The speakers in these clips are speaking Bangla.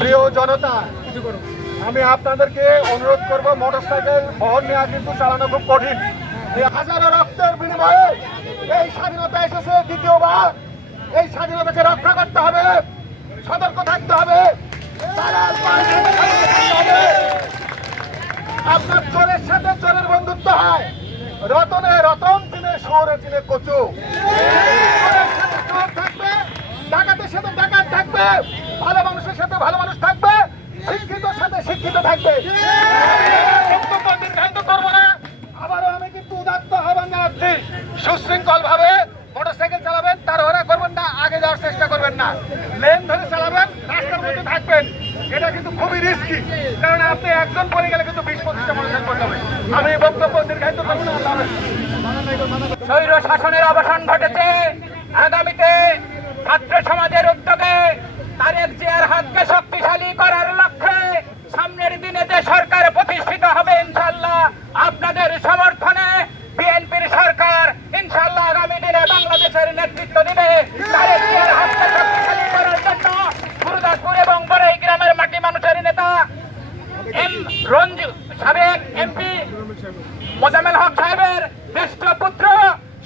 প্রিয় জনতা, আমি আপনাদেরকে অনুরোধ করব, মোটরসাইকেল বহন নেওয়া কিন্তু চালানো খুব কঠিন। হাজারো রক্তের বিনিময়ে এই স্বাধীনতা এসেছে দ্বিতীয়বার। এই স্বাধীনতাকে রক্ষা করতে হবে, সতর্ক থাকতে হবে আপনার চোরের সাথে চোরের বন্ধুত্ব হয়। রতনে রতন চিনে শহরে চিনে কচু। থাকবে, ডাকাতের সাথে ডাকাত থাকবে ভালো মানুষের সাথে ভালো মানুষ থাকবে শিক্ষিত সাথে শিক্ষিত থাকবে কিন্তু তো দীর্ঘায়িত করব না আবারও আমি কিন্তু উদাত্ত আহ্বান জানাচ্ছি সুশৃঙ্খল ভাবে মোটরসাইকেল চালাবেন তাড়াহুড়া করবেন না আগে যাওয়ার চেষ্টা করবেন না। লেন ধরে চালাবেন, রাস্তার মধ্যে থাকবেন। এটা কিন্তু খুবই রিস্কি কারণ আপনি একজন পড়ে গেলে কিন্তু বিশ পঁচিশটা মোটরসাইকেল আমি বক্তব্য। শাসনের অবসান ঘটেছে। আগামীতে ছাত্র সমাজের রঞ্জু সাবেক এমপি মোজামেল হক সাহেবের জ্যেষ্ঠ পুত্র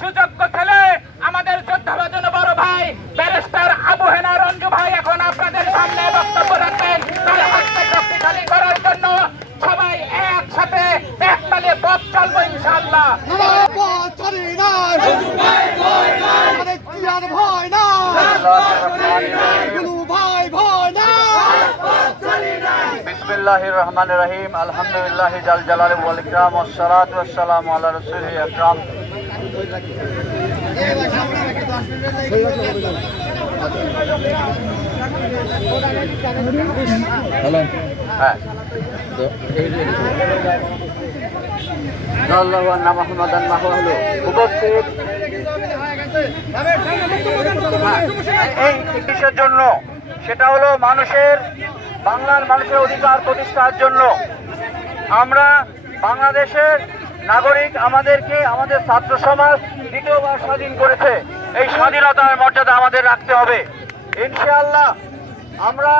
সুযোগ্য ছেলে আমাদের যোদ্ধাবাজন বড় ভাই ব্যারিস্টার আবু হেনা রঞ্জু ভাই এখন আপনাদের সামনে বক্তব্য রাখবেন। তার হাতকে শক্তিশালী করার জন্য সবাই একসাথে একতালে পথ চলবো ইনশাআল্লাহ। বিসমিল্লাহির রহমানির রহিম আলহামদুলিল্লাহ জাল জালাল ওয়াল ইকরাম আলা হ্যাঁ সাল্লাল্লাহু আন্না মুহাম্মাদান উপস্থিত হ্যাঁ, এই কিসের জন্য সেটা হলো মানুষের বাংলার মানুষের অধিকার প্রতিষ্ঠার জন্য আমরা বাংলাদেশের নাগরিক আমাদেরকে আমাদের ছাত্র সমাজ দ্বিতীয়বার স্বাধীন করেছে। এই স্বাধীনতার মর্যাদা আমাদের রাখতে হবে। ইনশাআল্লাহ আমরা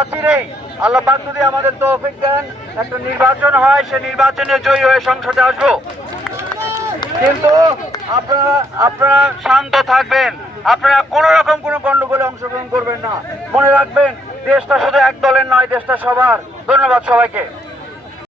অচিরেই, আল্লাহ পাক যদি আমাদের তৌফিক দেন, একটা নির্বাচন হয়, সে নির্বাচনে জয়ী হয়ে সংসদে আসব। কিন্তু আপনারা আপনারা শান্ত থাকবেন। আপনারা কোন রকম কোনো গন্ডগোলে অংশগ্রহণ করবেন না। মনে রাখবেন, দেশটা শুধু এক দলের নয়, দেশটা সবার। ধন্যবাদ সবাইকে।